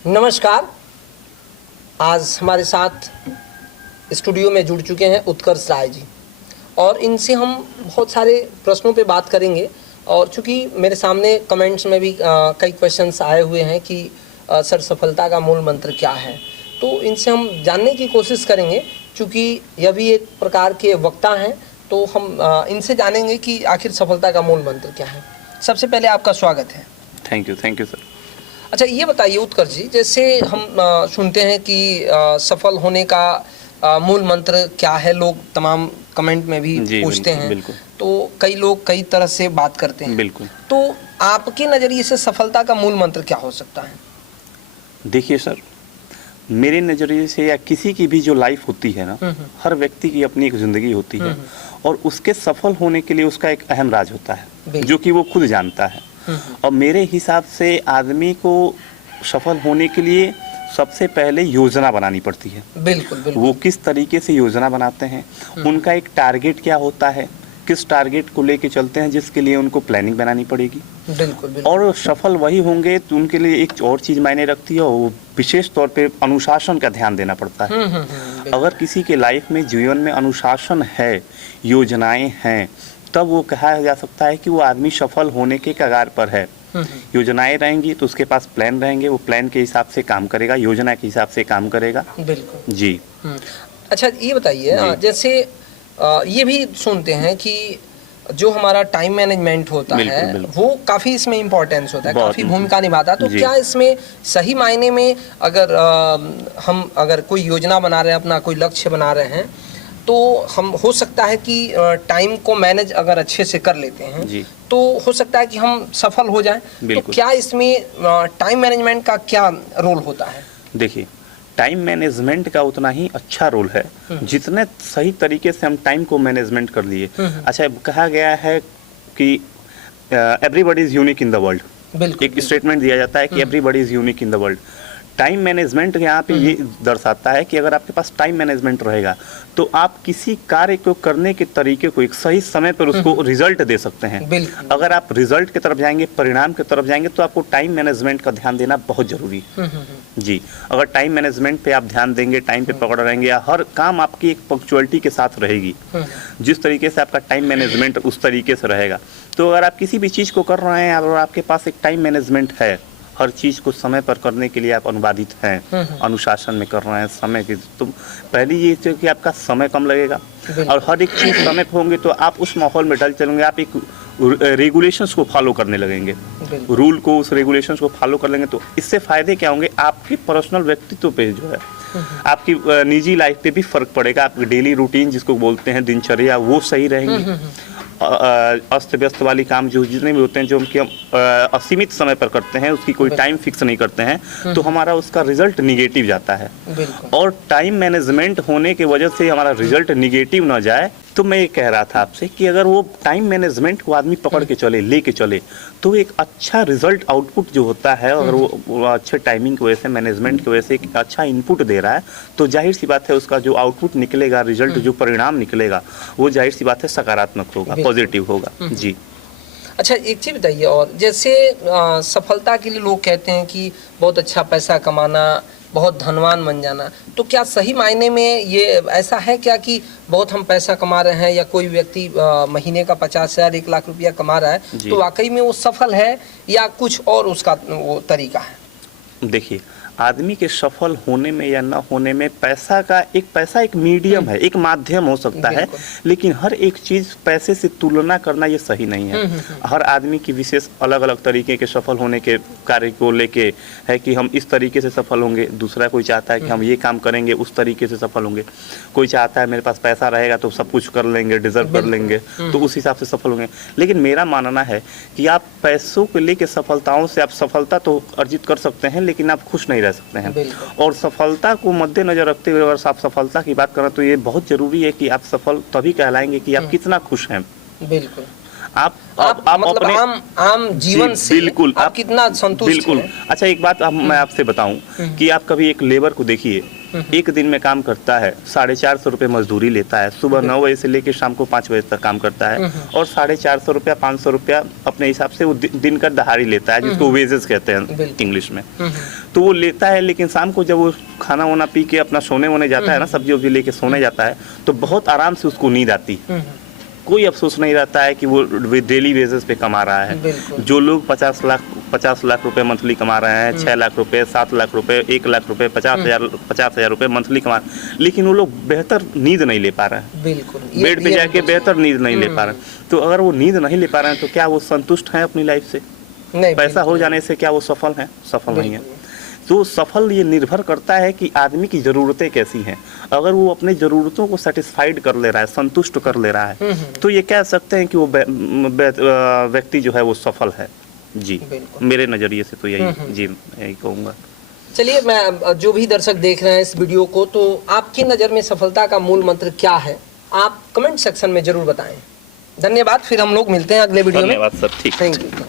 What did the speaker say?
नमस्कार। आज हमारे साथ स्टूडियो में जुड़ चुके हैं उत्कर्ष राय जी और इनसे हम बहुत सारे प्रश्नों पे बात करेंगे। और चूंकि मेरे सामने कमेंट्स में भी कई क्वेश्चंस आए हुए हैं कि सर सफलता का मूल मंत्र क्या है, तो इनसे हम जानने की कोशिश करेंगे। चूँकि यह भी एक प्रकार के वक्ता हैं तो हम इनसे जानेंगे कि आखिर सफलता का मूल मंत्र क्या है। सबसे पहले आपका स्वागत है। Thank you sir. अच्छा, ये बताइए उत्कर्ष जी, जैसे हम सुनते हैं कि सफल होने का मूल मंत्र क्या है, लोग तमाम कमेंट में भी पूछते हैं। बिल्कुल। तो कई लोग कई तरह से बात करते हैं। बिल्कुल। तो आपके नज़रिए से सफलता का मूल मंत्र क्या हो सकता है? देखिए सर, मेरे नज़रिए से या किसी की भी जो लाइफ होती है ना, हर व्यक्ति की अपनी एक ज़िंदगी होती है और उसके सफल होने के लिए उसका एक अहम राज होता है जो कि वो खुद जानता है। और मेरे हिसाब से आदमी को सफल होने के लिए सबसे पहले योजना बनानी पड़ती है। बिल्कुल। वो किस तरीके से योजना बनाते हैं, उनका एक टारगेट क्या होता है, किस टारगेट को लेके चलते हैं, जिसके लिए उनको प्लानिंग बनानी पड़ेगी। बिल्कुल। और सफल वही होंगे तो उनके लिए एक और चीज़ मायने रखती है, वो विशेष तौर पे अनुशासन का ध्यान देना पड़ता है। अगर किसी के लाइफ में जीवन में अनुशासन है, योजनाएं हैं, तब वो कहा जा सकता है कि वो आदमी सफल होने के कगार पर है। योजनाएं रहेंगी तो उसके पास प्लान रहेंगे, वो प्लान के हिसाब से काम करेगा, योजना के हिसाब से काम करेगा। बिल्कुल जी। अच्छा, ये बताइए, जैसे ये भी सुनते हैं कि जो हमारा टाइम मैनेजमेंट होता है वो काफ़ी इसमें इम्पोर्टेंस होता है, काफ़ी भूमिका निभाता है। तो क्या इसमें सही मायने में अगर कोई योजना बना रहे हैं, अपना कोई लक्ष्य बना रहे हैं, तो हम हो सकता है कि टाइम को मैनेज अगर अच्छे से कर लेते हैं तो हो सकता है कि हम सफल हो जाएं। तो क्या इसमें टाइम मैनेजमेंट का क्या रोल होता है? देखिए, टाइम मैनेजमेंट का उतना ही अच्छा रोल है जितने सही तरीके से हम टाइम को मैनेजमेंट कर लिए। अच्छा, कहा गया है कि everybody is unique in the world. एक स्टेटमेंट दिया जाता है कि everybody is unique in the world. Time management यहाँ पे ये दर्शाता है कि अगर आपके पास टाइम मैनेजमेंट रहेगा तो आप किसी कार्य को करने के तरीके को एक सही समय पर उसको रिजल्ट दे सकते हैं। अगर आप रिजल्ट की तरफ जाएंगे, परिणाम की तरफ जाएंगे, तो आपको टाइम मैनेजमेंट का ध्यान देना बहुत जरूरी है। जी, अगर टाइम मैनेजमेंट पे आप ध्यान देंगे, टाइम पे पकड़ रहेंगे, या हर काम आपकी एक पंक्चुअलिटी के साथ रहेगी, जिस तरीके से आपका टाइम मैनेजमेंट उस तरीके से रहेगा, तो अगर आप किसी भी चीज़ को कर रहे हैं और आपके पास एक टाइम मैनेजमेंट है, हर चीज़ को समय पर करने के लिए आप अनुवादित हैं, अनुशासन में कर रहे हैं समय की, तो पहली ये है कि आपका समय कम लगेगा और हर एक चीज़ समय पर होंगे तो आप उस माहौल में डल चलेंगे। आप एक रेगुलेशंस को फॉलो करने लगेंगे, रूल को, उस रेगुलेशंस को फॉलो कर लेंगे, तो इससे फ़ायदे क्या होंगे? आपके पर्सनल व्यक्तित्व पे जो है, आपकी निजी लाइफ पे भी फ़र्क पड़ेगा। आपकी डेली रूटीन जिसको बोलते हैं दिनचर्या, वो सही रहेंगी। अस्त व्यस्त वाली काम जो जितने भी होते हैं, जो हम असीमित समय पर करते हैं, उसकी कोई टाइम फिक्स नहीं करते हैं, तो हमारा उसका रिजल्ट निगेटिव जाता है। और टाइम मैनेजमेंट होने की वजह से हमारा रिजल्ट निगेटिव ना जाए, तो मैं ये कह रहा था आपसे कि अगर वो टाइम मैनेजमेंट को आदमी पकड़ के चले, लेके चले, तो एक अच्छा रिजल्ट आउटपुट जो होता है, अगर वो अच्छे टाइमिंग की वजह से, मैनेजमेंट की वजह से एक अच्छा इनपुट दे रहा है, तो जाहिर सी बात है उसका जो आउटपुट निकलेगा, रिजल्ट जो परिणाम निकलेगा, वो जाहिर सी बात है सकारात्मक होगा, पॉजिटिव होगा। जी। अच्छा, एक चीज़ बताइए, और जैसे सफलता के लिए लोग कहते हैं कि बहुत अच्छा पैसा कमाना, बहुत धनवान बन जाना, तो क्या सही मायने में ये ऐसा है क्या कि बहुत हम पैसा कमा रहे हैं, या कोई व्यक्ति महीने का 50,000 1 लाख रुपया कमा रहा है, तो वाकई में वो सफल है या कुछ और उसका वो तरीका है? देखिए, आदमी के सफल होने में या न होने में पैसा एक मीडियम है, एक माध्यम हो सकता है, लेकिन हर एक चीज़ पैसे से तुलना करना ये सही नहीं है। हर आदमी की विशेष अलग अलग तरीके के सफल होने के कार्य को लेके है कि हम इस तरीके से सफल होंगे, दूसरा कोई चाहता है कि हम ये काम करेंगे, उस तरीके से सफल होंगे, कोई चाहता है मेरे पास पैसा रहेगा तो सब कुछ कर लेंगे, डिजर्व कर लेंगे, तो उस हिसाब से सफल होंगे। लेकिन मेरा मानना है कि आप पैसों को लेके सफलताओं से आप सफलता तो अर्जित कर सकते हैं, लेकिन आप खुश नहीं रह सकते हैं। और सफलता को मद्देनजर रखते हुए अगर आप सफलता की बात करें तो ये बहुत जरूरी है कि आप सफल तभी कहलाएंगे कि आप कितना खुश हैं। बिल्कुल। आप मतलब अपने आम जीवन से बिल्कुल आप कितना संतुष्ट बिल्कुल। अच्छा, एक बात मैं आपसे बताऊं कि आप कभी एक लेबर को देखिए एक दिन में काम करता है, 450 रुपये मजदूरी लेता है, सुबह 9 बजे से लेकर शाम को 5 बजे तक काम करता है, और 450 रुपया 500 रुपया अपने हिसाब से वो दिन का दहाड़ी लेता है, जिसको वेजेस कहते हैं इंग्लिश में। तो वो लेता है, लेकिन शाम को जब वो खाना वाना पी के अपना सोने वोने जाता है ना, सब्जी वब्जी लेके सोने जाता है, तो बहुत आराम से उसको नींद आती है। कोई अफसोस नहीं रहता है कि वो डेली बेसिस पे कमा रहा है। जो लोग 50 लाख रुपए मंथली कमा रहे हैं, 6 लाख रुपए, 7 लाख रुपए, 1 लाख रुपए, 50,000 रुपए मंथली कमा, लेकिन वो लोग बेहतर नींद नहीं ले पा रहे हैं। बिल्कुल, बेड पे जाके बेहतर नींद नहीं ले पा रहे हैं। तो अगर वो नींद नहीं ले पा रहे हैं, तो क्या वो संतुष्ट हैं अपनी लाइफ से? नहीं, पैसा हो जाने से क्या वो सफल हैं? सफल नहीं है। तो सफल ये निर्भर करता है कि आदमी की ज़रूरतें कैसी हैं। अगर वो अपनी ज़रूरतों को सेटिस्फाइड कर ले रहा है, संतुष्ट कर ले रहा है, तो ये कह सकते हैं कि वो व्यक्ति जो है वो सफल है। जी, मेरे नज़रिए से तो यही जी यही कहूँगा। चलिए, मैं जो भी दर्शक देख रहे हैं इस वीडियो को, तो आपकी नज़र में सफलता का मूल मंत्र क्या है, आप कमेंट सेक्शन में जरूर बताएं। धन्यवाद, फिर हम लोग मिलते हैं अगले वीडियो में। धन्यवाद सर, ठीक। Thank you.